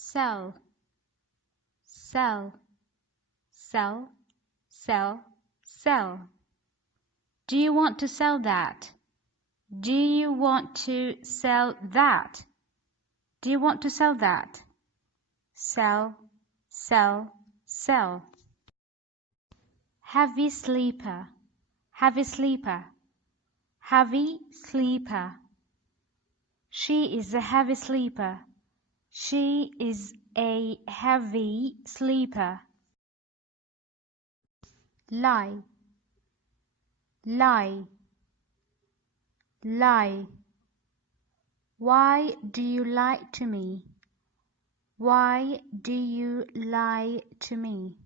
sell, sell, sell, sell, sell. Do you want to sell that? Do you want to sell that? Do you want to sell that? Sell, sell, sell. Heavy sleeper, heavy sleeper, heavy sleeper. She is a heavy sleeper. She is a heavy sleeper. Lie, lie, lie. Why do you lie to me? Why do you lie to me?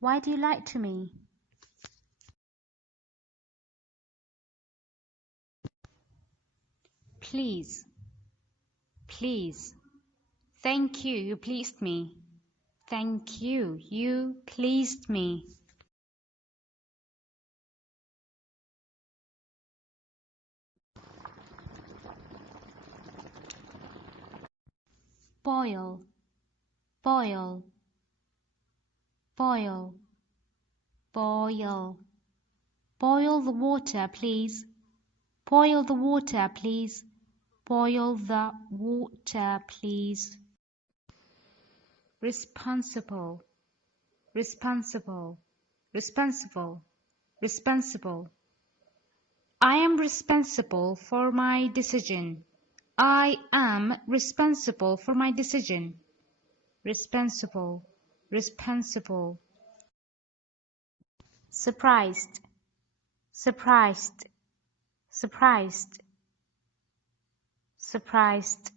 Why do you lie to me? Please, please. Thank you, you pleased me. Thank you, you pleased me. Boil, boil, boil, boil. Boil the water, please. Boil the water, please. Boil the water, please. Responsible, responsible, responsible, responsible. I am responsible for my decision. I am responsible for my decision. Responsible, responsible. Surprised, surprised, surprised, surprised.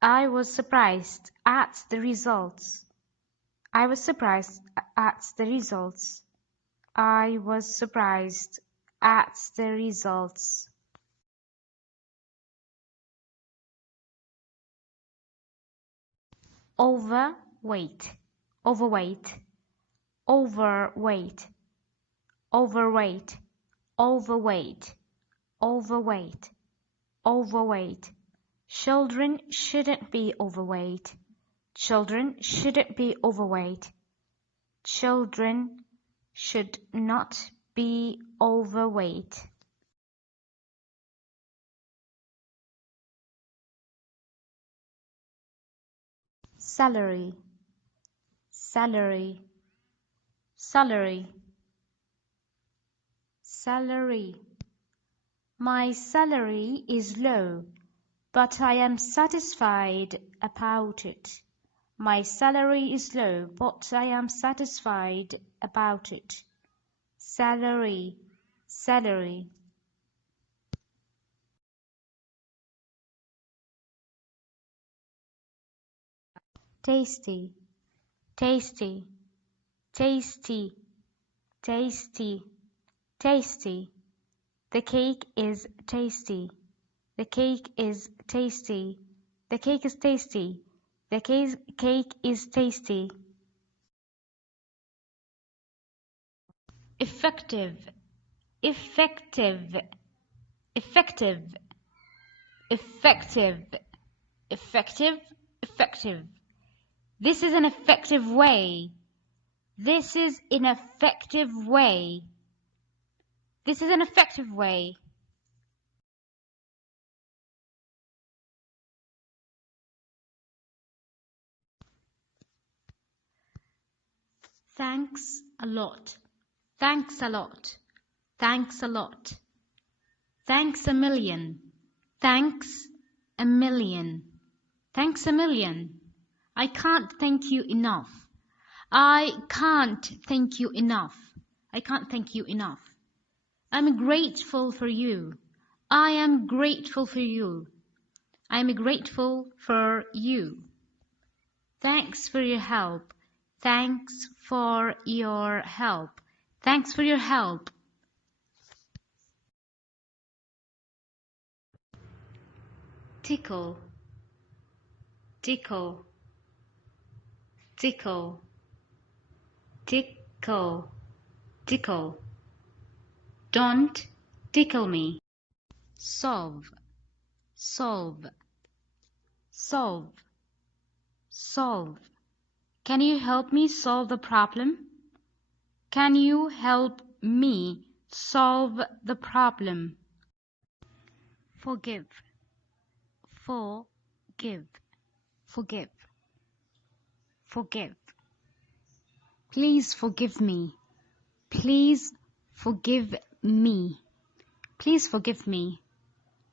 I was surprised at the results. I was surprised at the results. I was surprised at the results. Overweight, overweight, overweight, overweight, overweight, overweight, overweight. Children shouldn't be overweight. Children shouldn't be overweight. Children should not be overweight. Salary, salary, salary, salary. My salary is low, but I am satisfied about it. My salary is low, but I am satisfied about it. Salary, salary. Tasty, tasty, tasty, tasty, tasty. The cake is tasty. The cake is tasty. The cake is tasty. The cake is tasty. Effective, effective, effective, effective, effective, effective. This is an effective way. This is an effective way. This is an effective way. Thanks a lot. Thanks a lot. Thanks a lot. Thanks a million. Thanks a million. Thanks a million. I can't thank you enough. I can't thank you enough. I can't thank you enough. I'm grateful for you. I am grateful for you. I'm grateful for you. Thanks for your help. Thanks for your help. Thanks for your help. Tickle, tickle, tickle, tickle, tickle. Don't tickle me. Solve, solve, solve, solve. Can you help me solve the problem? Can you help me solve the problem? Forgive, forgive, forgive, forgive. Please forgive me. Please forgive me. Please forgive me.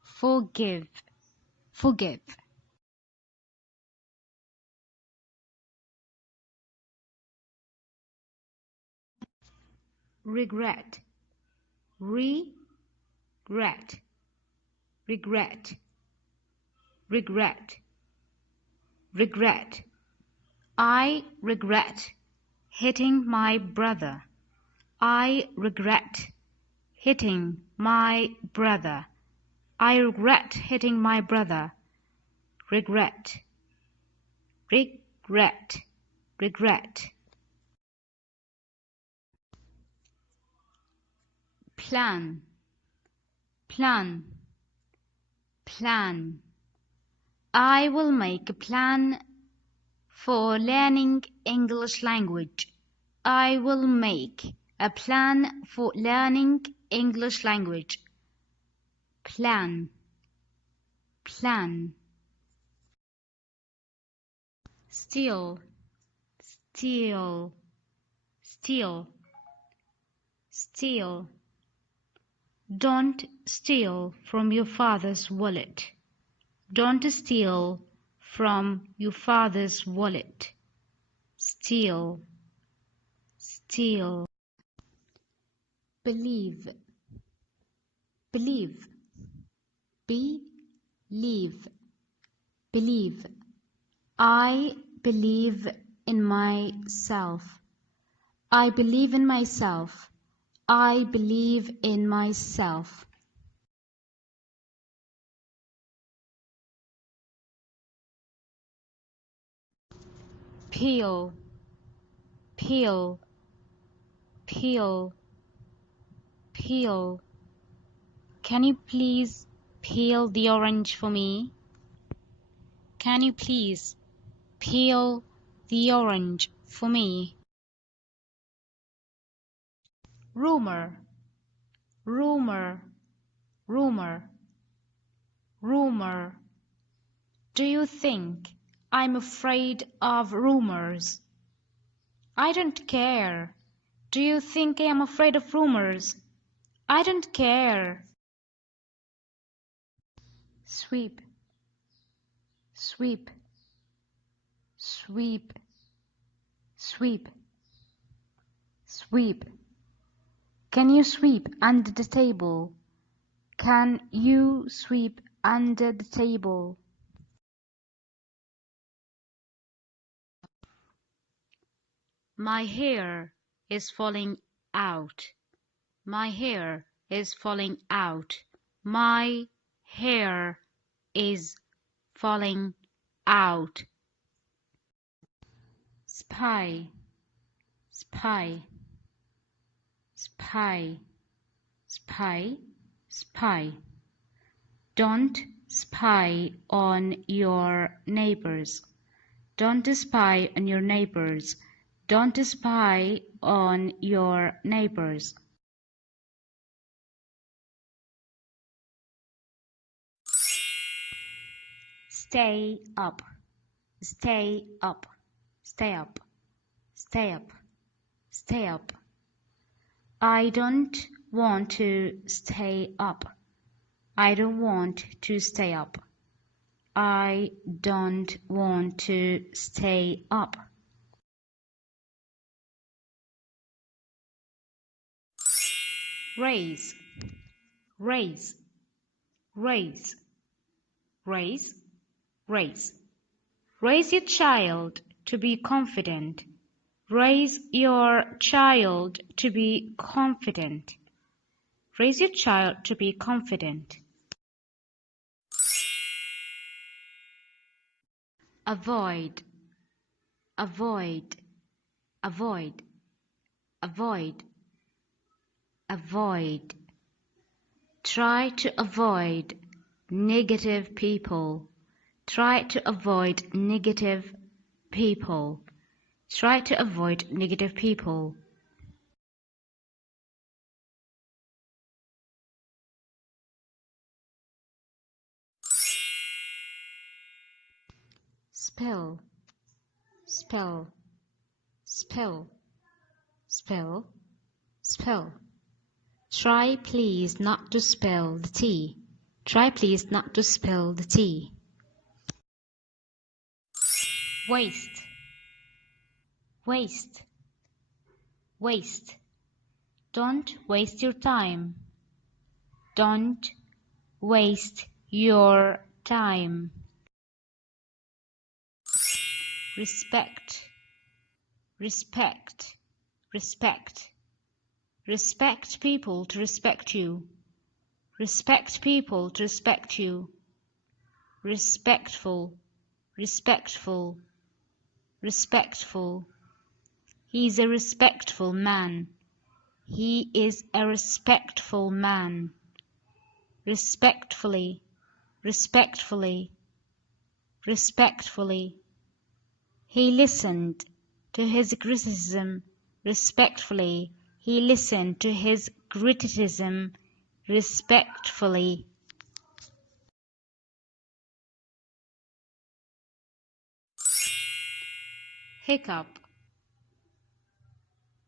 Forgive, forgive. Regret, regret, regret, regret, regret. I regret hitting my brother. I regret hitting my brother. I regret hitting my brother. Regret, regret, regret. Plan, plan, plan. I will make a plan for learning English language. I will make a plan for learning English language. Plan, plan. Steal, steal, steal, steal. Don't steal from your father's wallet. Don't steal from your father's wallet. Steal, steal. Believe, believe, believe, believe. I believe in myself. I believe in myself. I believe in myself. Peel, peel, peel, peel. Can you please peel the orange for me? Can you please peel the orange for me? Rumor, rumor, rumor, rumor. Do you think I'm afraid of rumors? I don't care. Do you think I am afraid of rumors? I don't care. Sweep, sweep, sweep, sweep, sweep. Can you sweep under the table? Can you sweep under the table? My hair is falling out. My hair is falling out. My hair is falling out. Spy, spy, spy, spy, spy. Don't spy on your neighbors. Don't spy on your neighbors. Don't spy on your neighbors. Stay up, stay up, stay up, stay up, stay up. I don't want to stay up. I don't want to stay up. I don't want to stay up. Raise, raise, raise, raise, raise. Raise your child to be confident. Raise your child to be confident. Raise your child to be confident. Avoid, avoid, avoid, avoid, avoid. Try to avoid negative people. Try to avoid negative people. Try to avoid negative people. Spill, spill, spill, spill, spill. Try please not to spill the tea. Try please not to spill the tea. Waste, waste, waste. Don't waste your time. Don't waste your time. Respect, respect, respect. Respect people to respect you. Respect people to respect you. Respectful, respectful, respectful. He is a respectful man. He is a respectful man. Respectfully, respectfully, respectfully. He listened to his criticism respectfully. He listened to his criticism respectfully. Hiccup,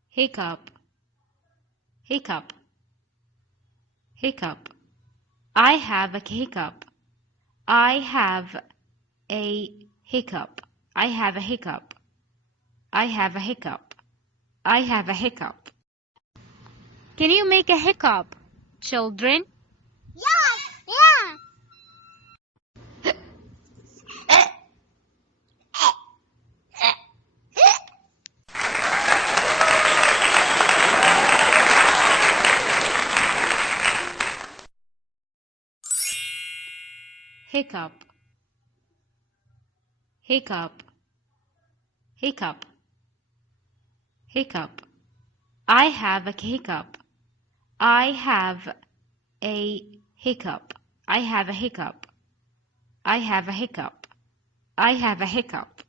hiccup, hiccup, hiccup. I have a hiccup. I have a hiccup. I have a hiccup. I have a hiccup. I have a hiccup. Can you make a hiccup, children? Yes, yeah. Hiccup, hiccup, hiccup, hiccup. I have a hiccup. I have a hiccup. I have a hiccup. I have a hiccup. I have a hiccup.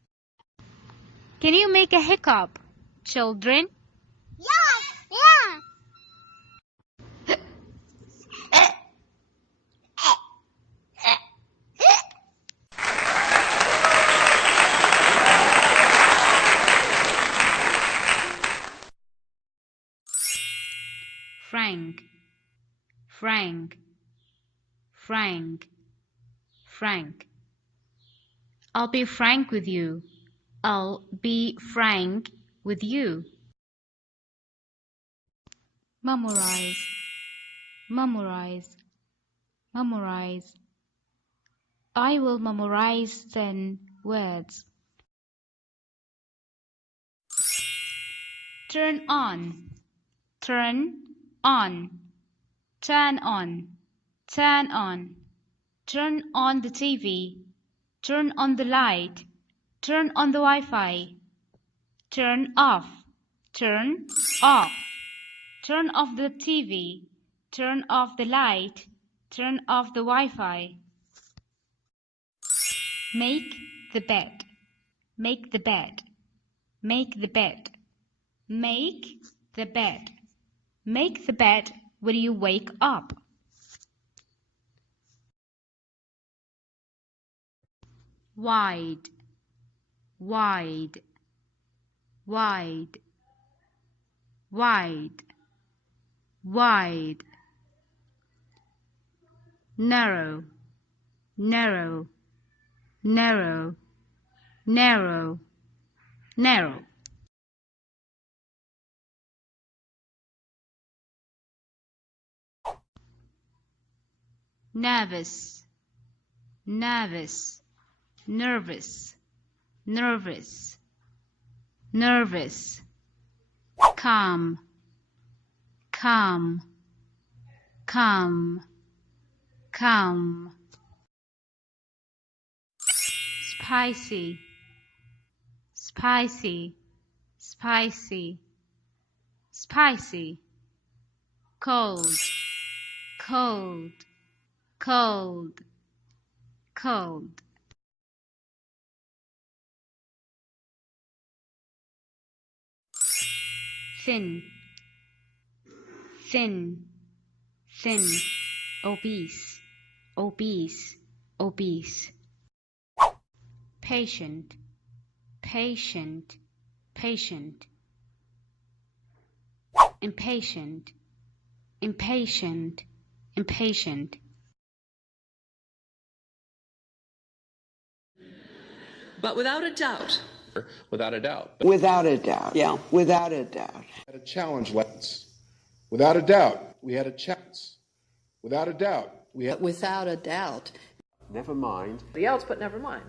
Can you make a hiccup, children? Yes, yeah. Frank, Frank, Frank, Frank. I'll be frank with you. I'll be frank with you. Memorize, memorize, memorize. I will memorize 10 words. Turn on, turn on, turn on, turn on. Turn on the TV. Turn on the light. Turn on the Wi-Fi. Turn off. Turn off. Turn off the TV. Turn off the light. Turn off the Wi-Fi. Make the bed. Make the bed. Make the bed. Make the bed. Make the bed when you wake up. Wide, wide, wide, wide, wide. Narrow, narrow, narrow, narrow, narrow. Nervous, nervous, nervous, nervous, nervous. Calm, calm, calm, calm. Spicy, spicy, spicy, spicy. Cold, cold, cold, cold. thin, thin, thin, obese, obese, obese. Patient, patient, patient. Impatient, impatient, impatient. But without a doubt. Without a doubt. Without a doubt. Yeah, without a doubt. We had a challenge once. Without a doubt, we had a chance. Without a doubt, we had. Without a doubt. Never mind. The else, but never mind.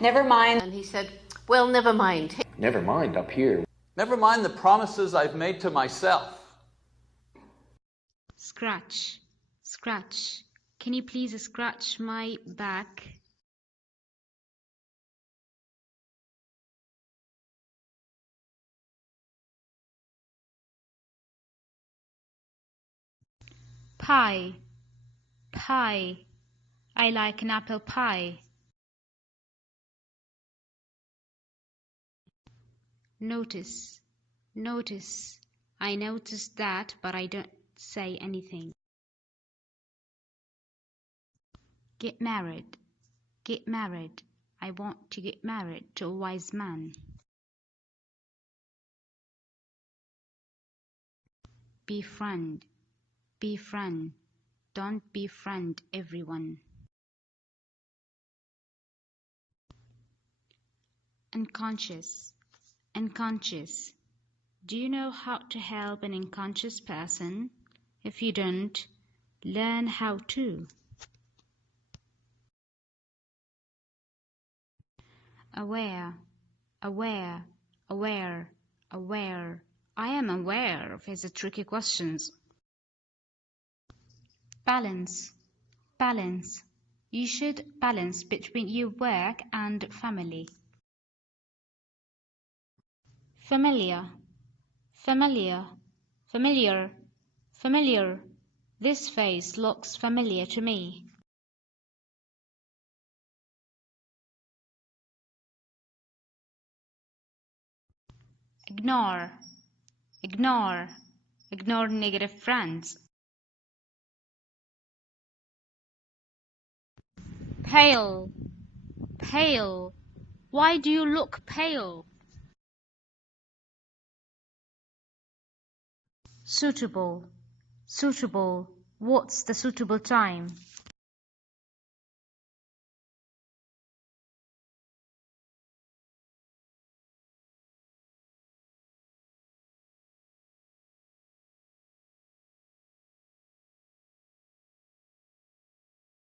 Never mind. And he said, well, never mind. Never mind up here. Never mind the promises I've made to myself. Scratch, scratch. Can you please scratch my back? Pie, pie. I like an apple pie. Notice, notice. I noticed that, but I don't say anything. Get married, get married. I want to get married to a wise man. Befriend, befriend. Don't befriend everyone. Unconscious, unconscious. Do you know how to help an unconscious person? If you don't, learn how to. Aware, aware, aware, aware. I am aware of his tricky questions. Balance, balance. You should balance between your work and family. Familiar, familiar, familiar, familiar. This face looks familiar to me. Ignore, ignore, ignore negative friends. Pale, pale. Why do you look pale? Suitable, suitable. What's the suitable time?